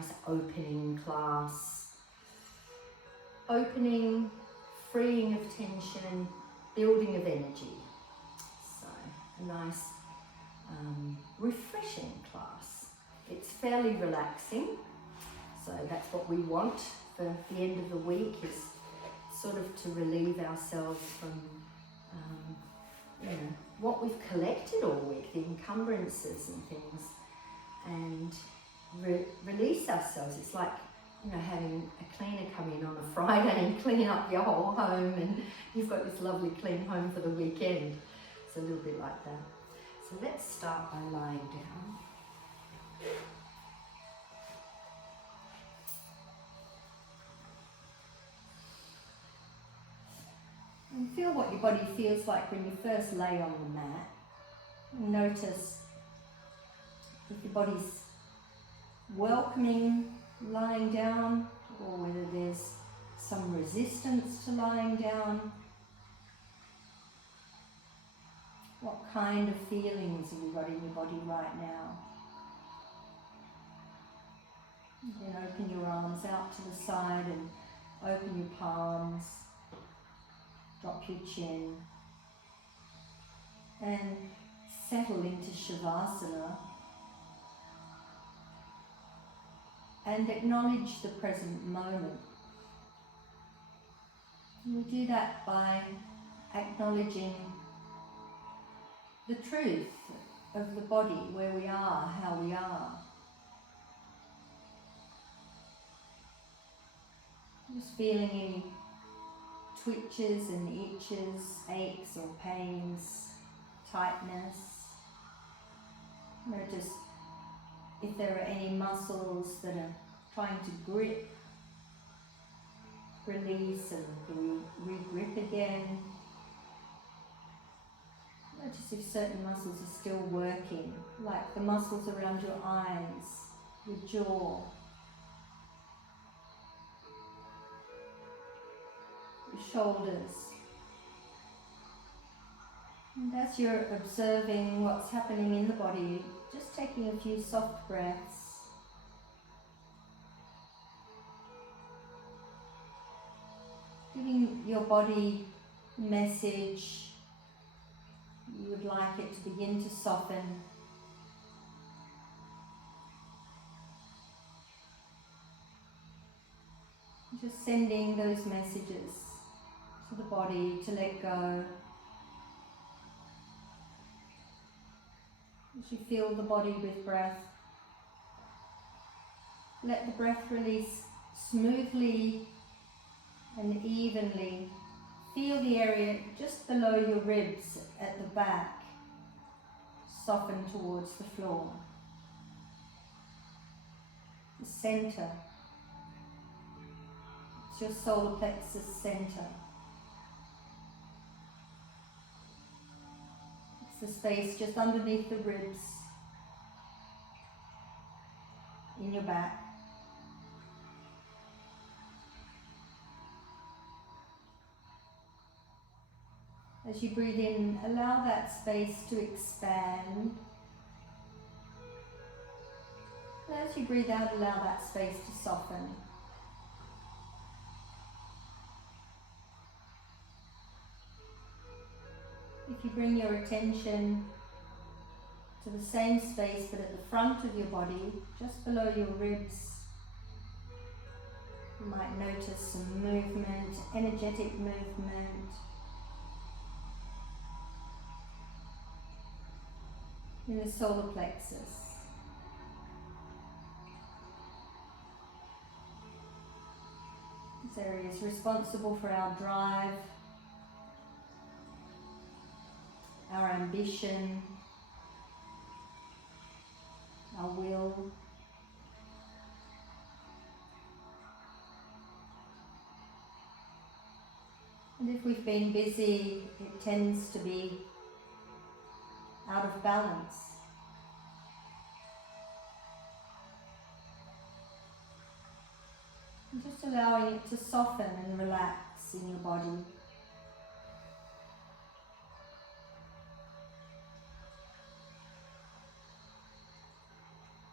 nice opening class. Opening, freeing of tension, building of energy. So a nice refreshing class. It's fairly relaxing, so that's what we want for the end of the week, is sort of to relieve ourselves from what we've collected all week, the encumbrances and things, and release ourselves. It's like, having a cleaner come in on a Friday and clean up your whole home, and you've got this lovely clean home for the weekend. It's a little bit like that. So let's start by lying down. And feel what your body feels like when you first lay on the mat. Notice if your body's welcoming lying down, or whether there's some resistance to lying down. What kind of feelings have you got in your body right now? Then open your arms out to the side and open your palms. Drop your chin and settle into Shavasana and acknowledge the present moment. And we do that by acknowledging the truth of the body, where we are, how we are. Just feeling any twitches and itches, aches or pains, tightness. Notice if there are any muscles that are trying to grip, release and re-grip again. Notice if certain muscles are still working, like the muscles around your eyes, your jaw, your shoulders. And as you're observing what's happening in the body, just taking a few soft breaths. Giving your body a message. You would like it to begin to soften. Just sending those messages to the body to let go. As you fill the body with breath, let the breath release smoothly and evenly. Feel the area just below your ribs at the back soften towards the floor. The center. It's your solar plexus center. It's the space just underneath the ribs in your back. As you breathe in, allow that space to expand. And as you breathe out, allow that space to soften. If you bring your attention to the same space but at the front of your body, just below your ribs, you might notice some movement, energetic movement. In the solar plexus. This area is responsible for our drive, our ambition, our will. And if we've been busy, it tends to be out of balance. And just allowing it to soften and relax in your body.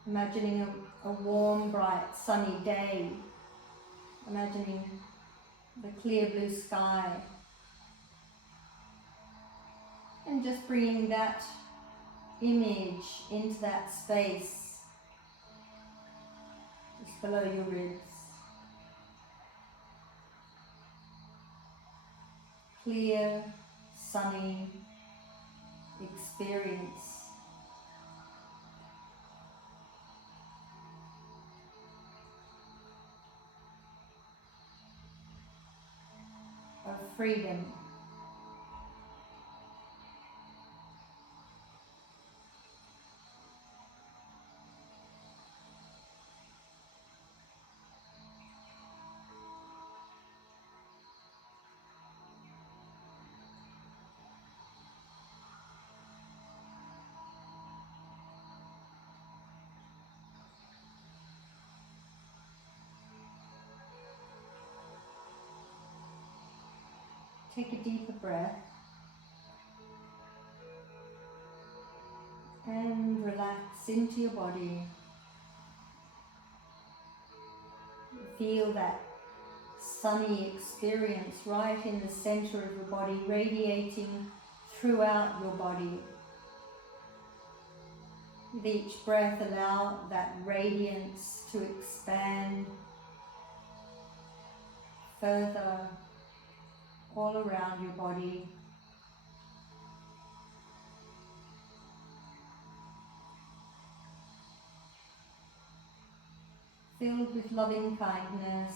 Imagining a warm, bright, sunny day. Imagining the clear blue sky. And just bringing that image into that space, just below your ribs. Clear, sunny experience. Of freedom. Take a deeper breath and relax into your body. Feel that sunny experience right in the center of your body, radiating throughout your body. With each breath, allow that radiance to expand further all around your body. Filled with loving kindness.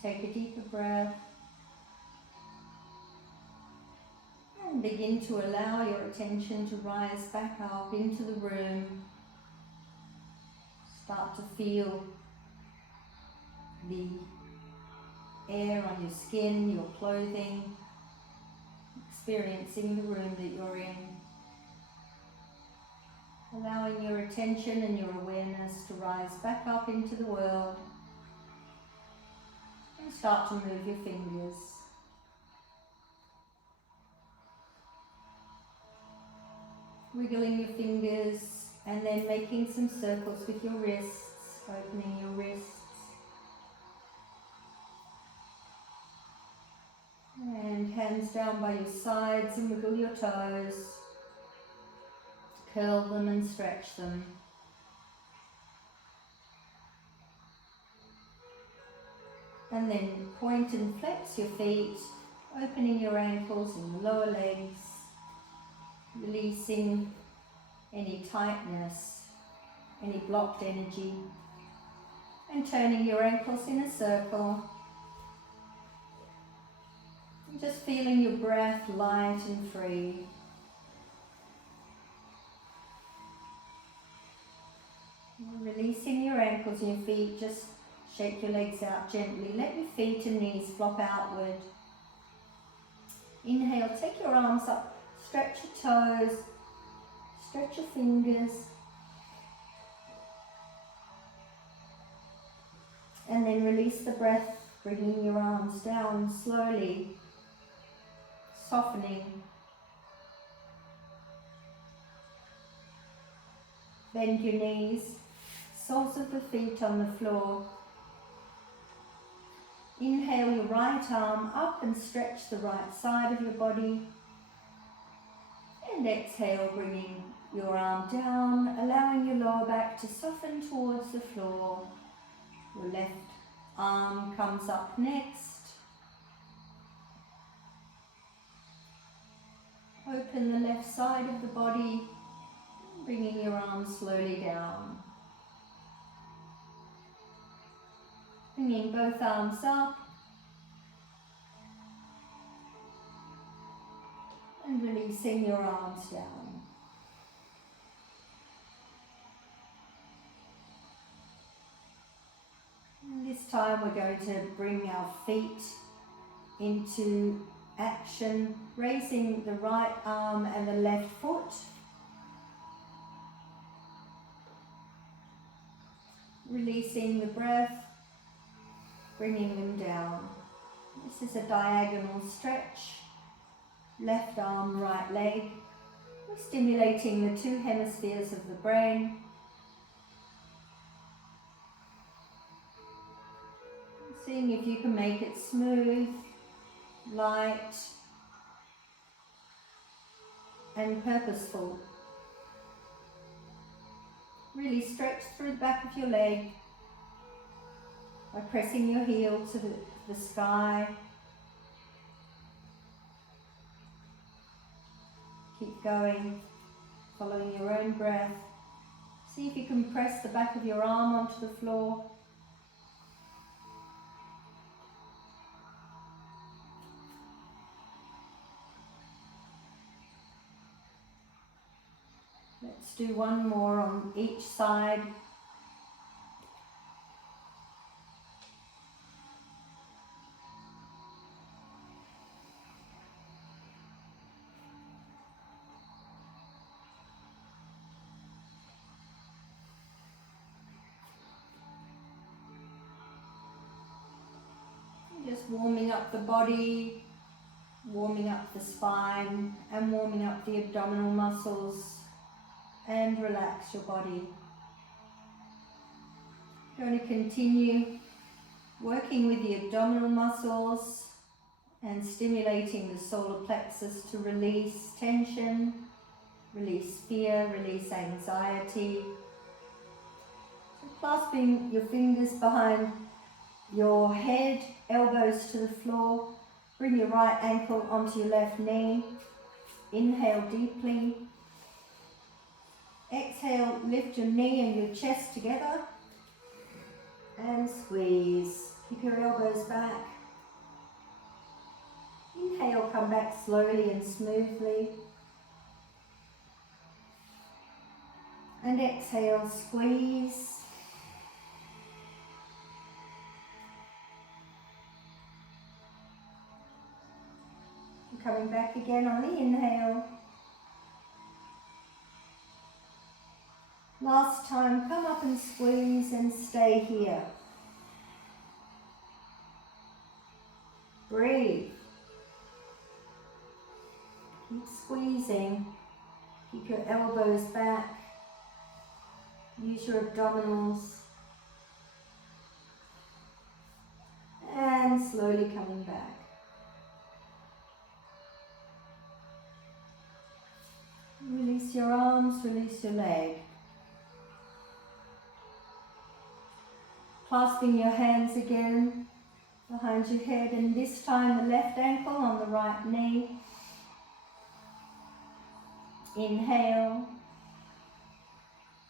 Take a deeper breath. And begin to allow your attention to rise back up into the room. Start to feel the air on your skin, your clothing, experiencing the room that you're in. Allowing your attention and your awareness to rise back up into the world. And start to move your fingers. Wiggling your fingers and then making some circles with your wrists, opening your wrists. And hands down by your sides and wiggle your toes. Curl them and stretch them. And then point and flex your feet, opening your ankles and the lower legs. Releasing any tightness, any blocked energy, and turning your ankles in a circle. And just feeling your breath light and free. And releasing your ankles and your feet, just shake your legs out gently. Let your feet and knees flop outward. Inhale, take your arms up. Stretch your toes, stretch your fingers, and then release the breath, bringing your arms down slowly, softening. Bend your knees, soles of the feet on the floor. Inhale your right arm up and stretch the right side of your body. And exhale, bringing your arm down, allowing your lower back to soften towards the floor. Your left arm comes up next. Open the left side of the body, bringing your arm slowly down. Bringing both arms up. And releasing your arms down. And this time we're going to bring our feet into action, raising the right arm and the left foot. Releasing the breath, bringing them down. This is a diagonal stretch. Left arm, right leg. We're stimulating the two hemispheres of the brain. Seeing if you can make it smooth, light, and purposeful. Really stretch through the back of your leg by pressing your heel to the sky. Keep going, following your own breath. See if you can press the back of your arm onto the floor. Let's do one more on each side. Just warming up the body, warming up the spine, and warming up the abdominal muscles, and relax your body. Going to continue working with the abdominal muscles and stimulating the solar plexus to release tension, release fear, release anxiety. So clasping your fingers behind your head, elbows to the floor. Bring your right ankle onto your left knee. Inhale deeply. Exhale, lift your knee and your chest together. And squeeze. Keep your elbows back. Inhale, come back slowly and smoothly. And exhale, squeeze. Coming back again on the inhale. Last time, come up and squeeze and stay here. Breathe. Keep squeezing. Keep your elbows back. Use your abdominals. And slowly coming back. Release your arms, release your leg. Clasping your hands again behind your head, and this time the left ankle on the right knee. Inhale.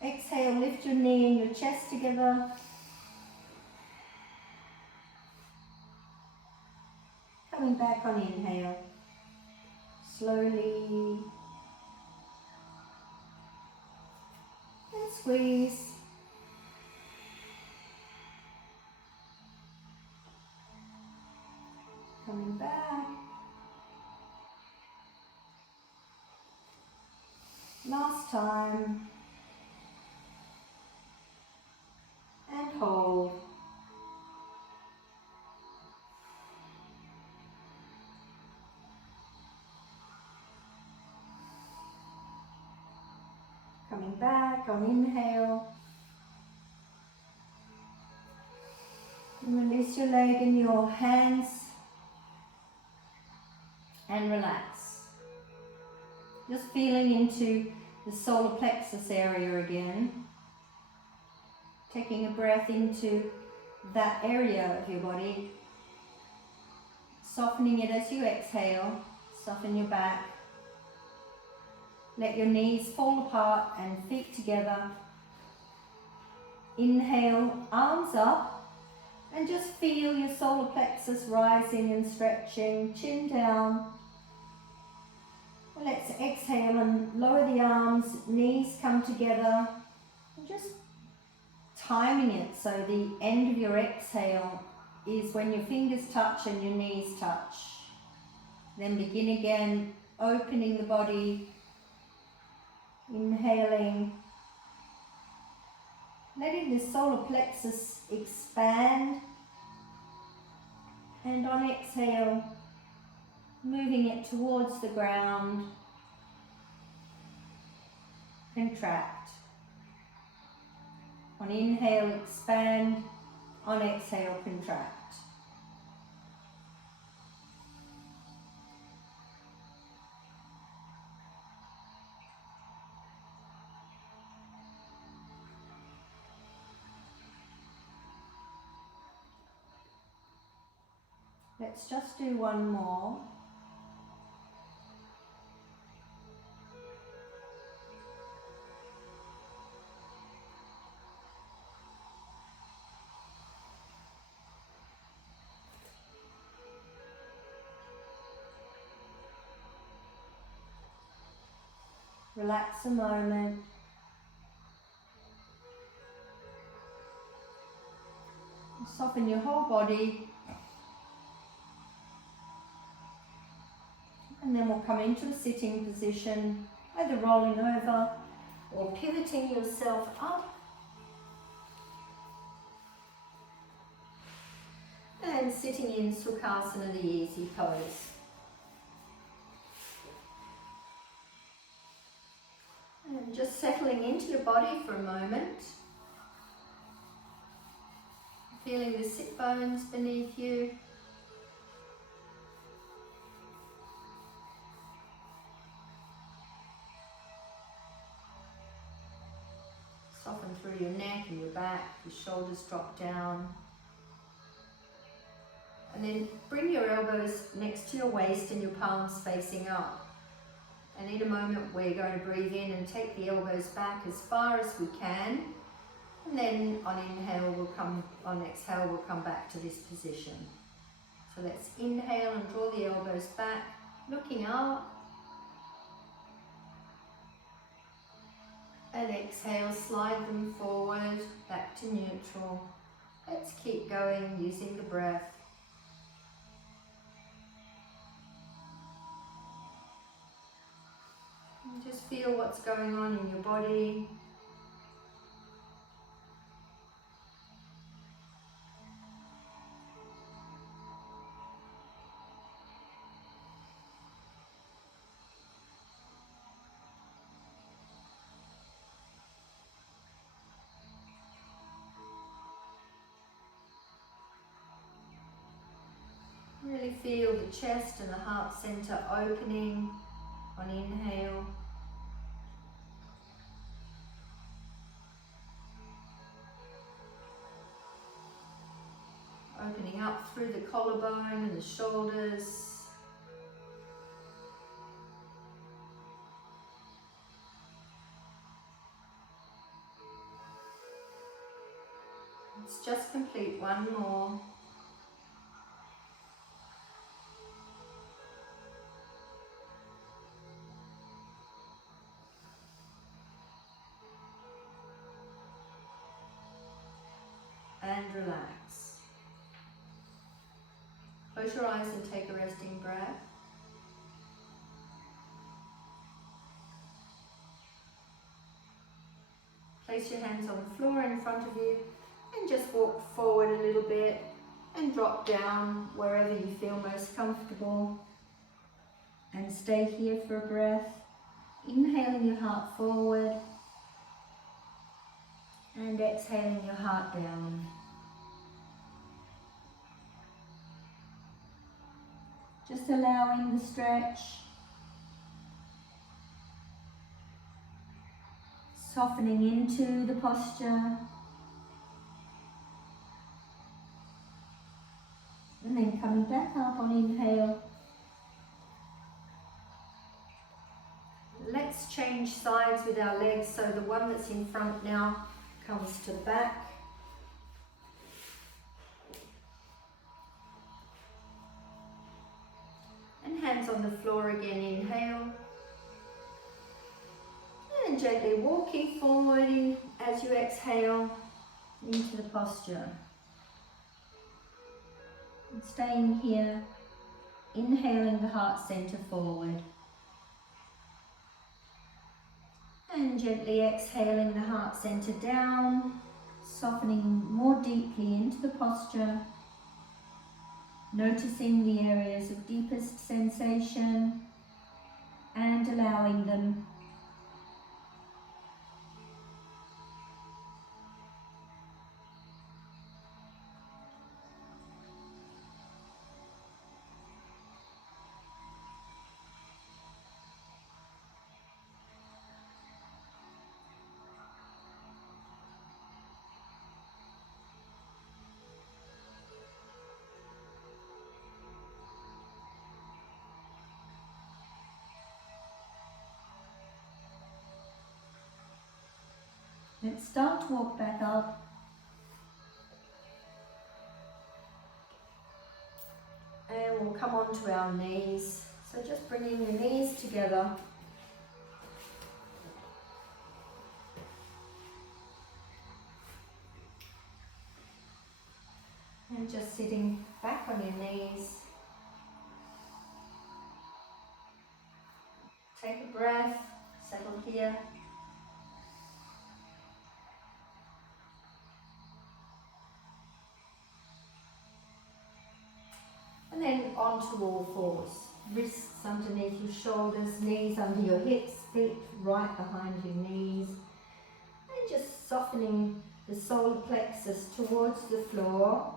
Exhale, lift your knee and your chest together. Coming back on inhale. Slowly. And squeeze. Coming back. Last time. And hold. Coming back on inhale. And release your leg and your hands. And relax. Just feeling into the solar plexus area again. Taking a breath into that area of your body. Softening it as you exhale. Soften your back. Let your knees fall apart and feet together. Inhale, arms up, and just feel your solar plexus rising and stretching, chin down. Let's exhale and lower the arms, knees come together, and just timing it so the end of your exhale is when your fingers touch and your knees touch. Then begin again, opening the body, inhaling, letting the solar plexus expand And on exhale, moving it towards the ground, contract. On inhale, expand. On exhale, contract. Let's just do one more. Relax a moment. Soften your whole body. And then we'll come into a sitting position, either rolling over or pivoting yourself up. And sitting in Sukhasana, the easy pose. And just settling into your body for a moment. Feeling the sit bones beneath you. Soften through your neck and your back, your shoulders drop down. And then bring your elbows next to your waist and your palms facing up. And in a moment we're going to breathe in and take the elbows back as far as we can. And then on exhale we'll come back to this position. So let's inhale and draw the elbows back, looking up. And exhale, slide them forward, back to neutral. Let's keep going using the breath. And just feel what's going on in your body. Really feel the chest and the heart center opening on inhale. Opening up through the collarbone and the shoulders. Let's just complete one more. And relax. Close your eyes and take a resting breath. Place your hands on the floor in front of you and just walk forward a little bit and drop down wherever you feel most comfortable. And stay here for a breath. Inhaling your heart forward and exhaling your heart down. Just allowing the stretch, softening into the posture, and then coming back up on inhale. Let's change sides with our legs, so the one that's in front now comes to the back. And hands on the floor again, inhale. And gently walking forward as you exhale into the posture. And staying here, inhaling the heart center forward. And gently exhaling the heart center down, softening more deeply into the posture. noticing the areas of deepest sensation and allowing them. Let's start to walk back up. And we'll come onto our knees. So just bringing your knees together. And just sitting back on your knees. Take a breath, settle here. And then onto all fours. Wrists underneath your shoulders, knees under your hips, feet right behind your knees. And just softening the solar plexus towards the floor.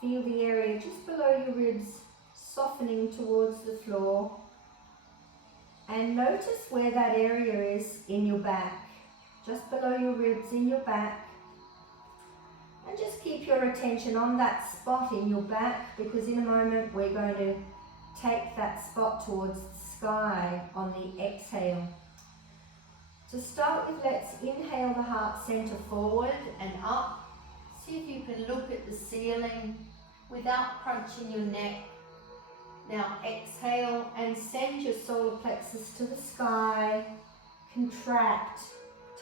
Feel the area just below your ribs softening towards the floor. And notice where that area is in your back. Just below your ribs in your back. And just keep your attention on that spot in your back, because in a moment we're going to take that spot towards the sky on the exhale. To start with, let's inhale the heart center forward and up. See if you can look at the ceiling without crunching your neck. Now exhale and send your solar plexus to the sky. Contract,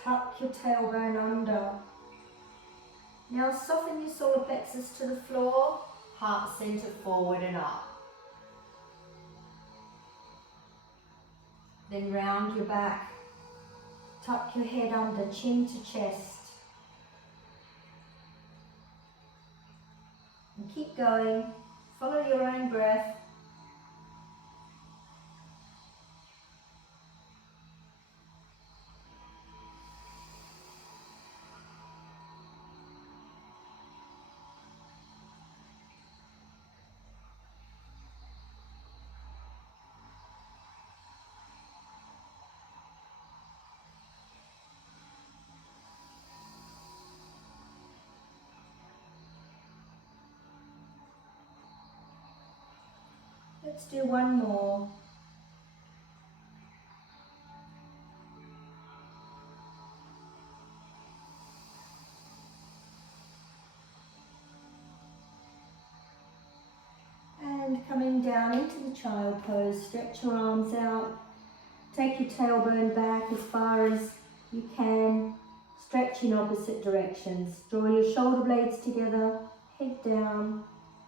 tuck your tailbone under. Now soften your solar plexus to the floor, heart center forward and up. Then round your back, tuck your head under, chin to chest. And keep going, follow your own breath. Let's do one more. And coming down into the child pose, stretch your arms out. Take your tailbone back as far as you can. Stretch in opposite directions. Draw your shoulder blades together, head down,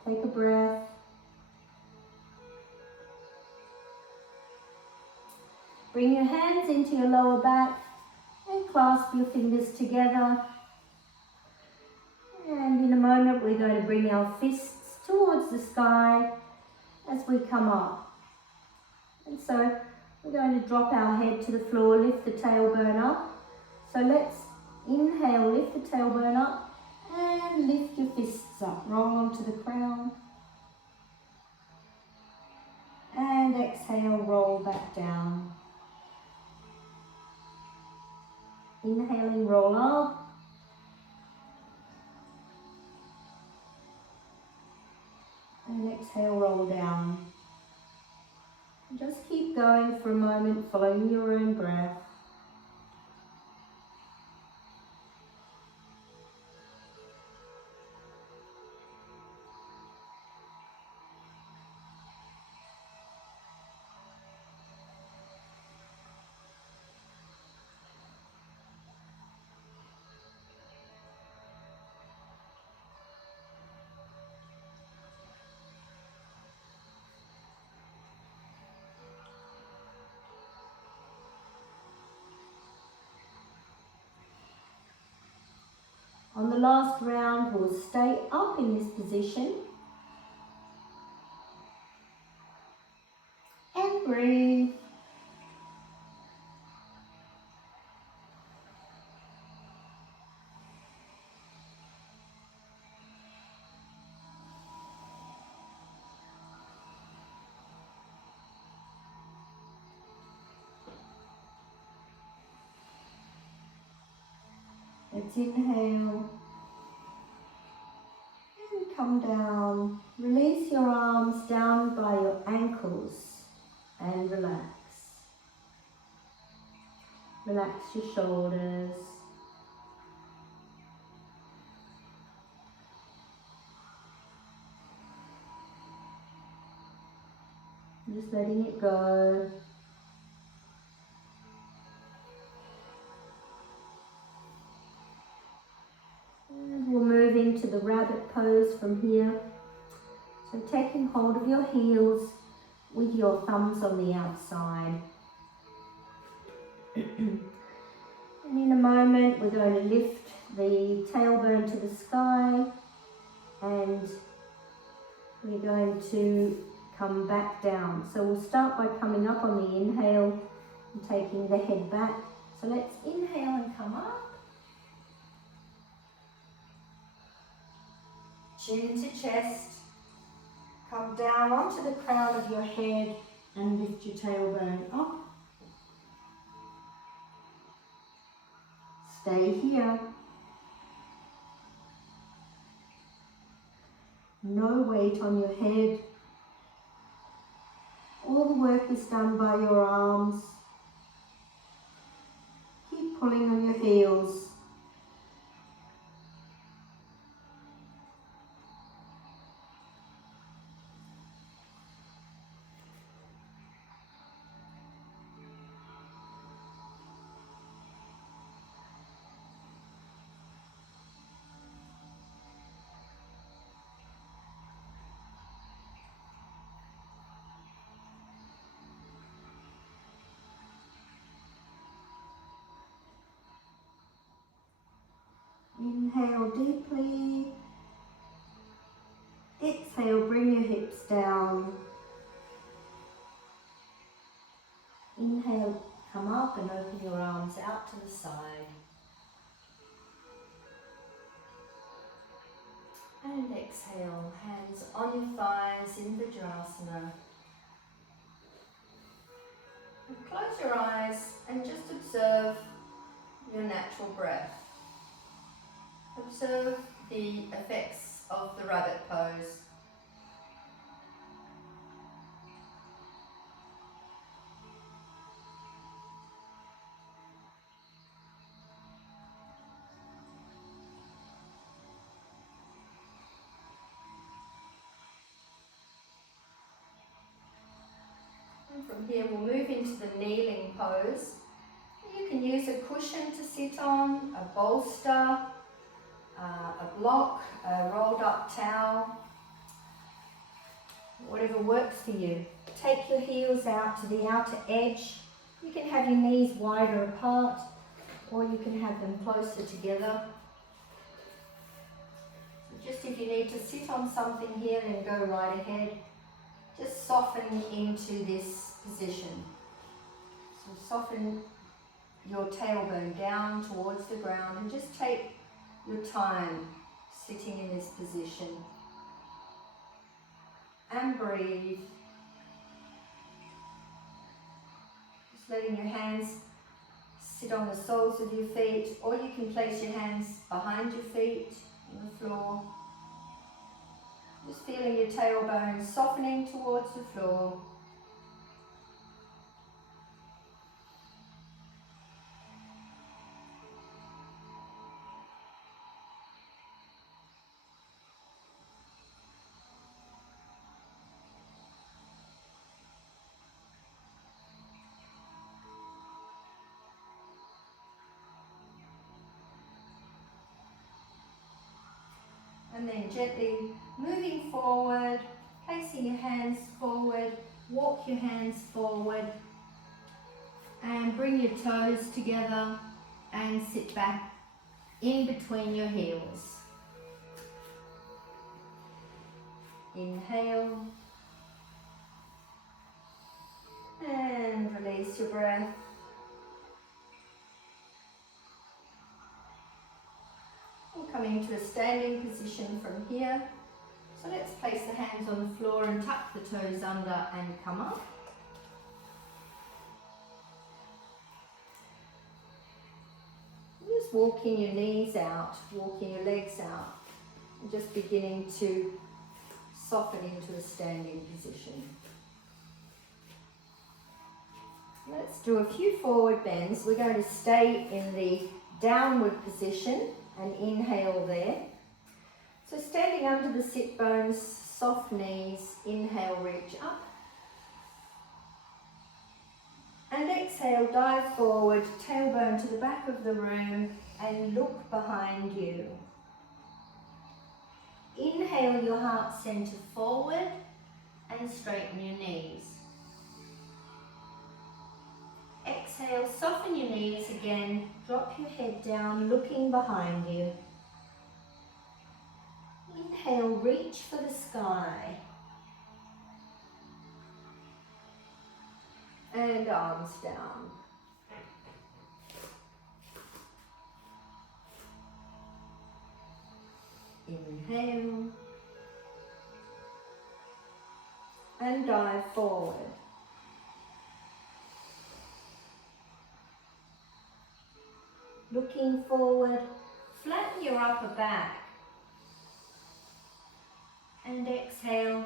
take a breath. Bring your hands into your lower back and clasp your fingers together. And in a moment we're going to bring our fists towards the sky as we come up. And so we're going to drop our head to the floor, lift the tailbone up. So let's inhale, lift the tailbone up and lift your fists up. Roll onto the crown. And exhale, roll back down. Inhaling, roll up. And exhale, roll down. And just keep going for a moment, following your own breath. On the last round, we'll stay up in this position Let's inhale and come down. Release your arms down by your ankles and relax. Relax your shoulders. Just letting it go. And we'll move into the rabbit pose from here. So taking hold of your heels with your thumbs on the outside. And in a moment we're going to lift the tailbone to the sky and we're going to come back down. So we'll start by coming up on the inhale and taking the head back. So let's inhale and come up. Chin to chest. Come down onto the crown of your head and lift your tailbone up. Stay here. No weight on your head. All the work is done by your arms. Keep pulling on your heels. Inhale deeply. Exhale, bring your hips down. Inhale, come up and open your arms out to the side. And exhale, hands on your thighs in Vajrasana. And close your eyes and just observe your natural breath. Observe the effects of the rabbit pose. And from here we'll move into the kneeling pose. You can use a cushion to sit on, a bolster, a block, a rolled up towel, whatever works for you. Take your heels out to the outer edge. You can have your knees wider apart or you can have them closer together. So just if you need to sit on something here, then go right ahead. Just soften into this position. So soften your tailbone down towards the ground and just take your time sitting in this position. And breathe. Just letting your hands sit on the soles of your feet, or you can place your hands behind your feet on the floor. Just feeling your tailbone softening towards the floor. And then gently moving forward, placing your hands forward, walk your hands forward and bring your toes together and sit back in between your heels. Inhale and release your breath. We'll come into a standing position from here. So let's place the hands on the floor and tuck the toes under and come up. Just just walking your knees out, walking your legs out, and just beginning to soften into a standing position. Let's do a few forward bends. We're going to stay in the downward position and inhale there. So standing under the sit bones, soft knees, inhale, reach up. And exhale, dive forward, tailbone to the back of the room and look behind you. Inhale your heart center forward and straighten your knees. Exhale, soften your knees again, drop your head down, looking behind you. Inhale, reach for the sky. And arms down. Inhale. And dive forward. Looking forward, flatten your upper back. And exhale,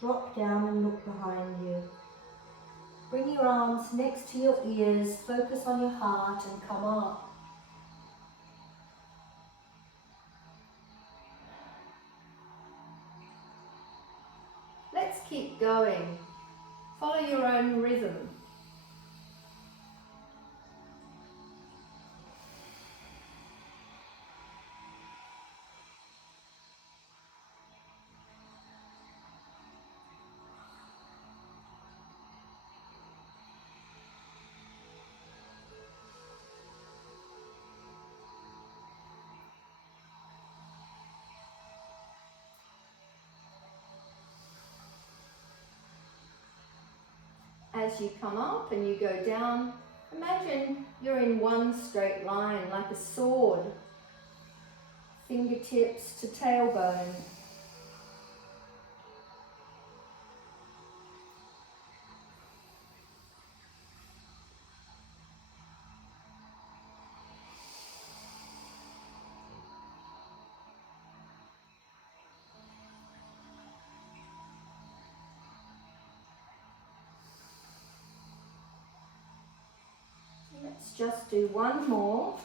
drop down and look behind you. Bring your arms next to your ears, focus on your heart and come up. Let's keep going. Follow your own rhythm. As you come up and you go down, imagine you're in one straight line like a sword, fingertips to tailbone. Let's just do one more.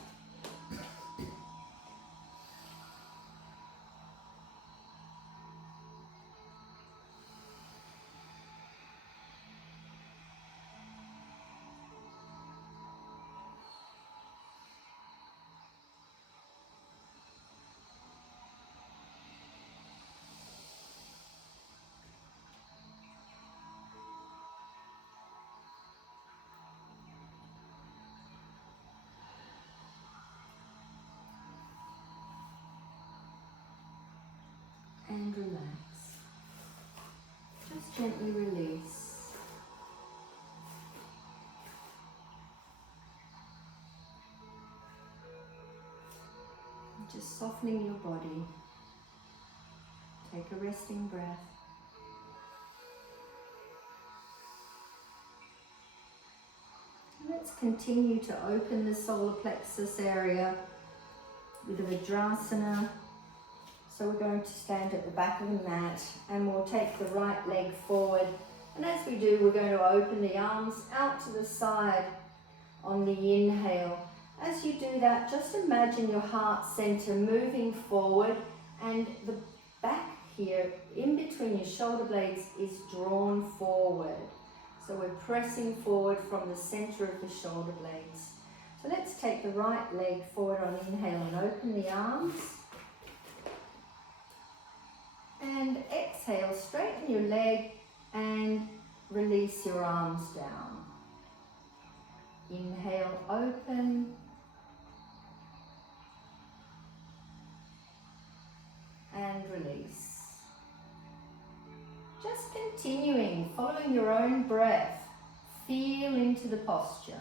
And relax. Just gently release. Just softening your body. Take a resting breath. Let's continue to open the solar plexus area with a Vajrasana. So we're going to stand at the back of the mat and we'll take the right leg forward. And as we do, we're going to open the arms out to the side on the inhale. As you do that, just imagine your heart center moving forward and the back here in between your shoulder blades is drawn forward. So we're pressing forward from the center of the shoulder blades. So let's take the right leg forward on inhale and open the arms. And exhale, straighten your leg and release your arms down. Inhale, open. And release. Just continuing, following your own breath. Feel into the posture.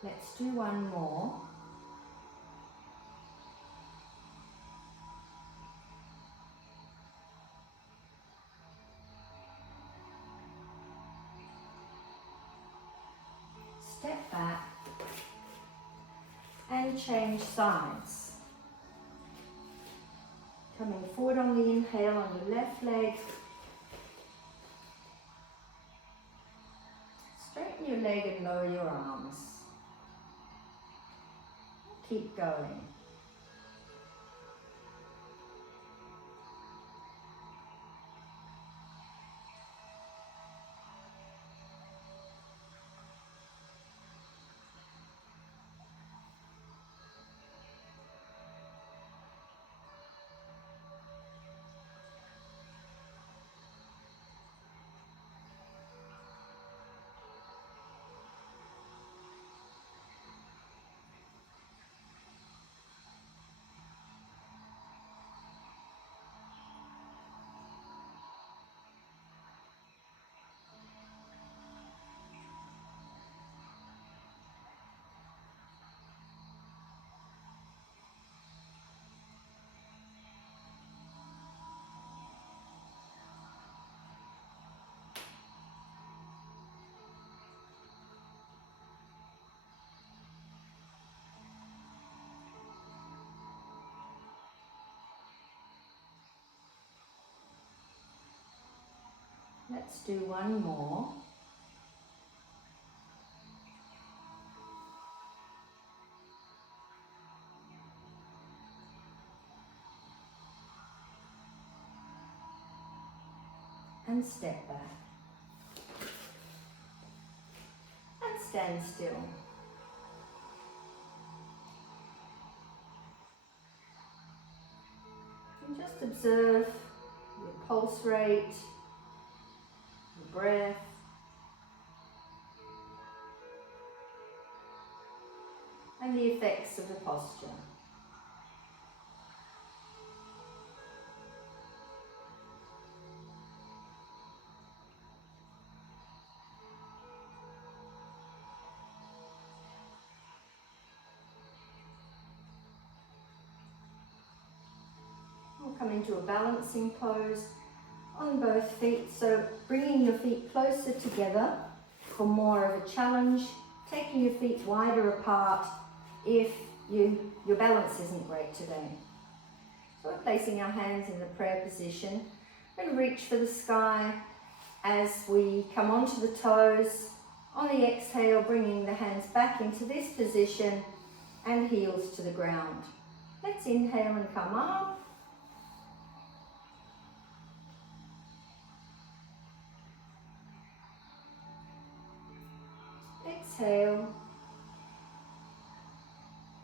Let's do one more. Step back and change sides. Coming forward on the inhale on your left leg. Straighten your leg and lower your arms. Keep going. Let's do one more. And step back. And stand still. And just observe your pulse rate, your breath, and the effects of the posture. We'll come into a balancing pose on both feet, so bringing your feet closer together for more of a challenge, taking your feet wider apart if your balance isn't great today. So we're placing our hands in the prayer position and reach for the sky as we come onto the toes. On the exhale, bringing the hands back into this position and heels to the ground. Let's inhale and come up. Exhale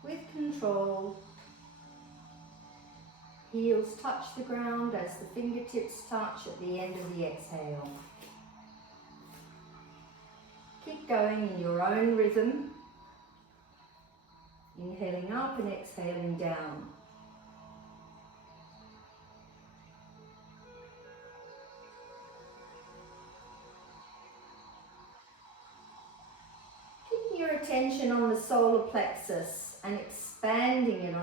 with control. Heels touch the ground as the fingertips touch at the end of the exhale. Keep going in your own rhythm. Inhaling up and exhaling down. Keeping your attention on the solar plexus and expanding it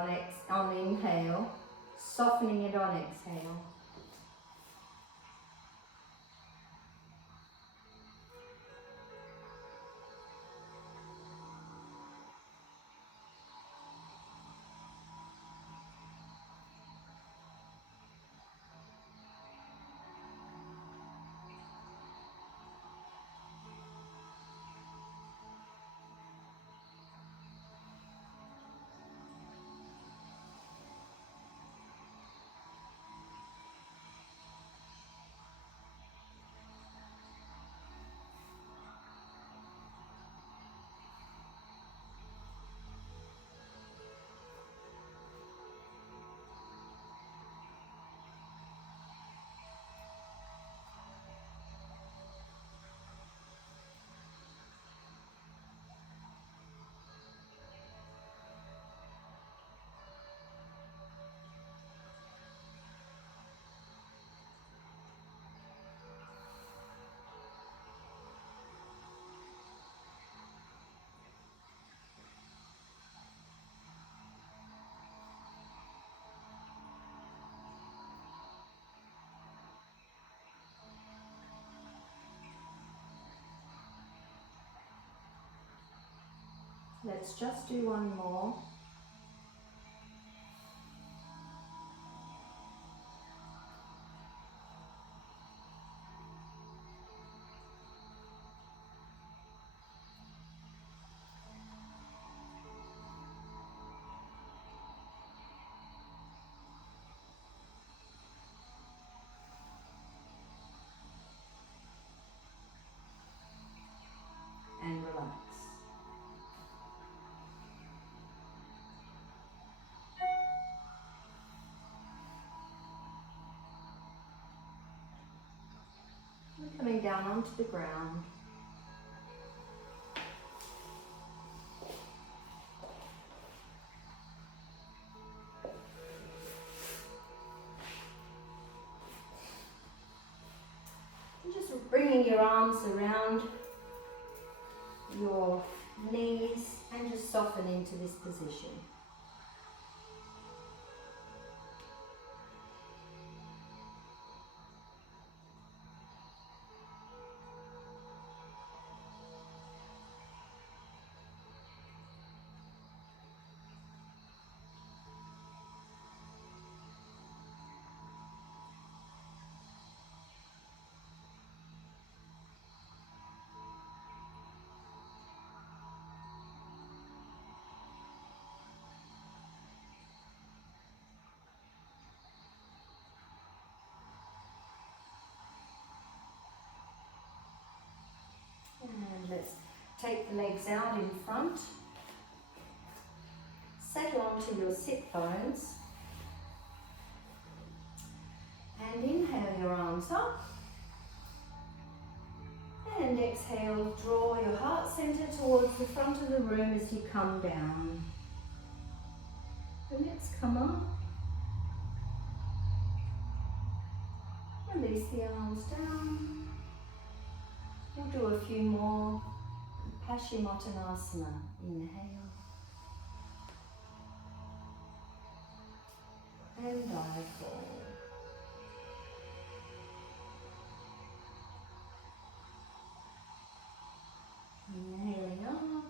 on inhale, softening it on exhale. Let's just do one more. And relax. We're coming down onto the ground. And just bringing your arms around your knees and just soften into this position. And let's take the legs out in front. Settle onto your sit bones. And inhale your arms up. And exhale, draw your heart center towards the front of the room as you come down. And let's come up. Release the arms down. We'll do a few more. Paschimottanasana. Inhale. And dive forward. Inhaling up.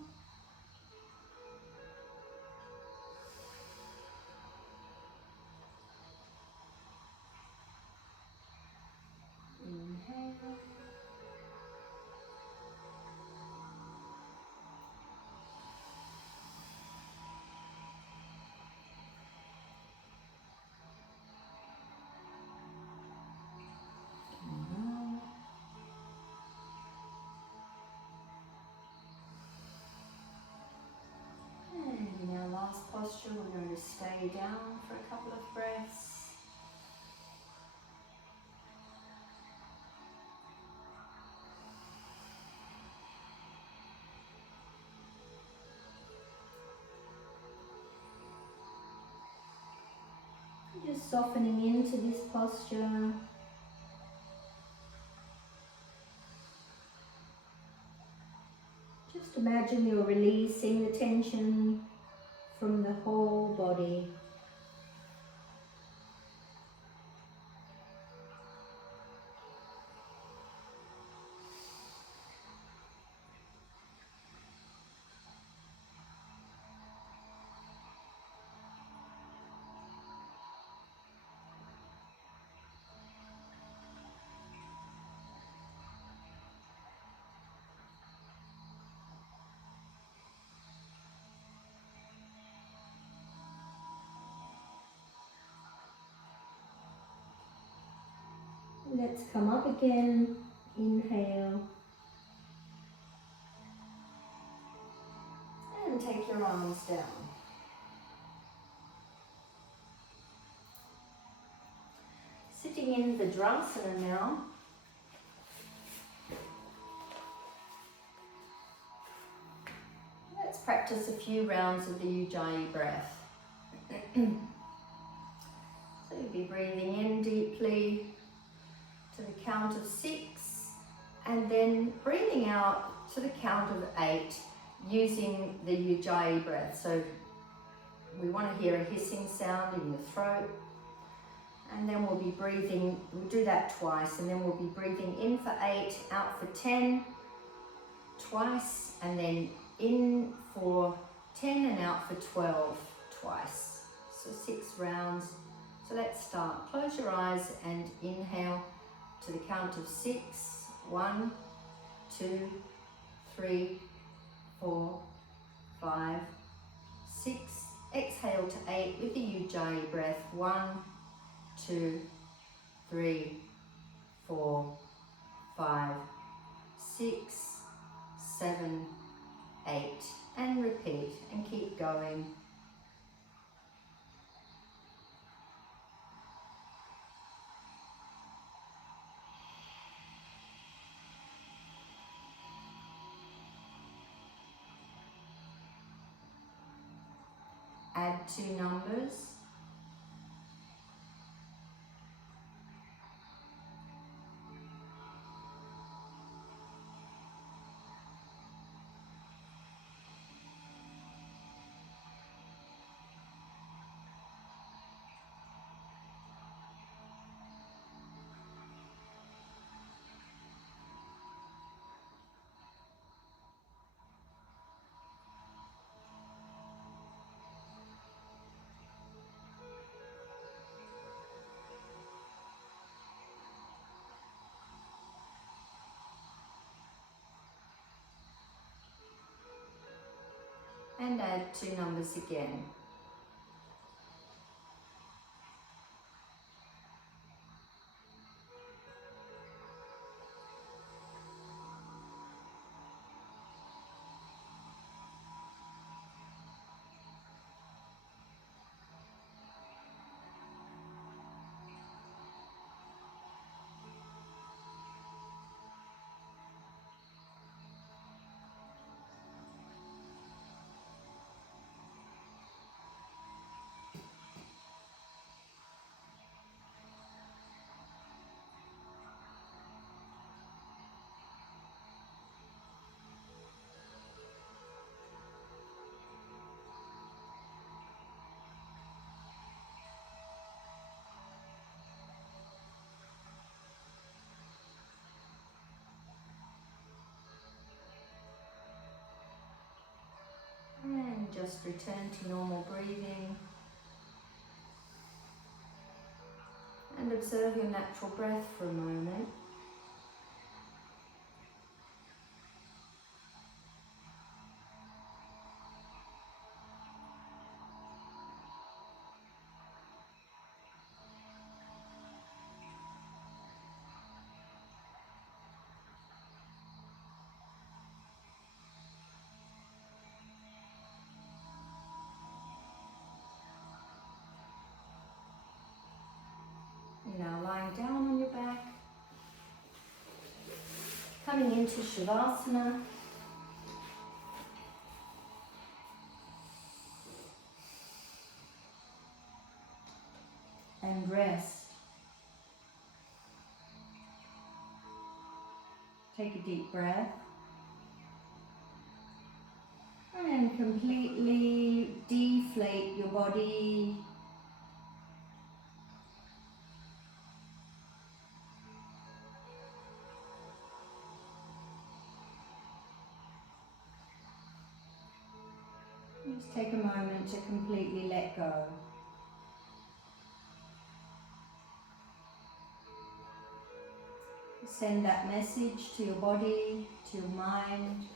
Inhale. And in our last posture, we're going to stay down for a couple of breaths. Just softening into this posture. Just imagine you're releasing the tension from the whole body. Let's come up again. Inhale. And take your arms down. Sitting in the Vajrasana now. Let's practice a few rounds of the Ujjayi breath. So you'll be breathing in deeply to the count of 6 and then breathing out to the count of 8 using the Ujjayi breath. So we want to hear a hissing sound in your throat, and then we'll be breathing, we'll do that twice, and then we'll be breathing in for 8, out for 10 twice, and then in for 10 and out for 12 twice. So 6 rounds. So let's start. Close your eyes and inhale to the count of 6. 1, 2, 3, 4, 5, 6. Exhale to 8 with the Ujjayi breath. 1, 2, 3, 4, 5, 6, 7, 8. And repeat and keep going. Add 2 numbers. And add 2 numbers again. And just return to normal breathing. And observe your natural breath for a moment. Now lying down on your back, coming into Shavasana. And rest. Take a deep breath. And completely deflate your body. Just take a moment to completely let go. Send that message to your body, to your mind.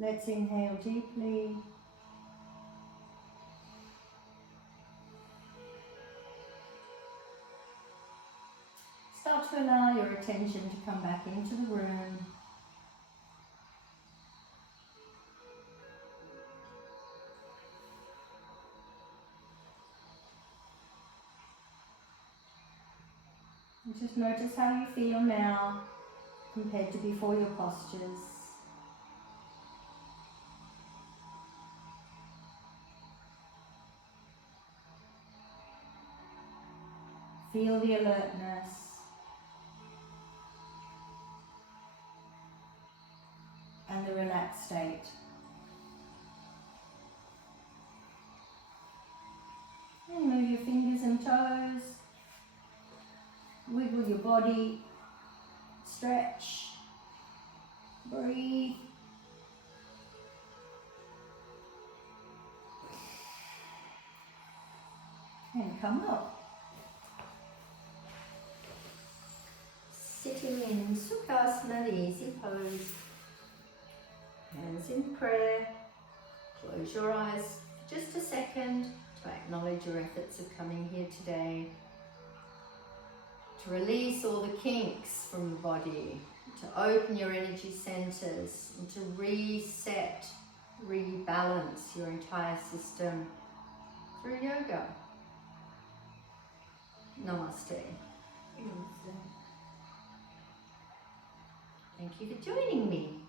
Let's inhale deeply. Start to allow your attention to come back into the room. And just notice how you feel now compared to before your postures. Feel the alertness. And the relaxed state. And move your fingers and toes. Wiggle your body. Stretch. Breathe. And come up. Sitting in Sukhasana, the easy pose. Hands in prayer. Close your eyes for just a second to acknowledge your efforts of coming here today. To release all the kinks from the body. To open your energy centers and to reset, rebalance your entire system through yoga. Namaste. Namaste. Thank you for joining me.